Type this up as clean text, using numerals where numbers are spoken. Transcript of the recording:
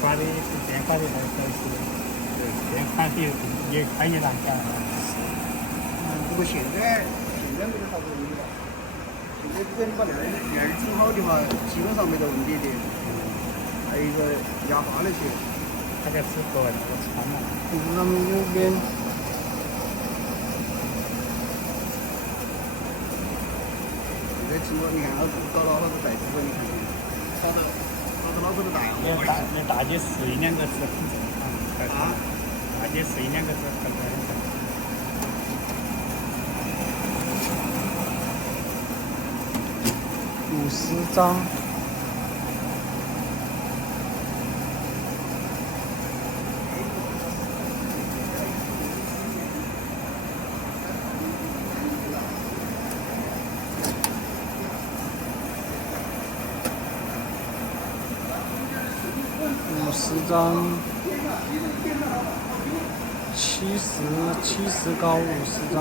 发的是电发的那个是，电发的也它也难干。不过现在没得啥子问题了。现在只要你把链儿整好的话，基本上没得问题的。还有一个压花那些，它就是个那个穿嘛。那么那边。这经过你看，他搞了好多代子，你看，搞得脑壳都大了。那大姐是一两个字很正常。啊？大姐是一两个字很正常。50张。50张，70高50张。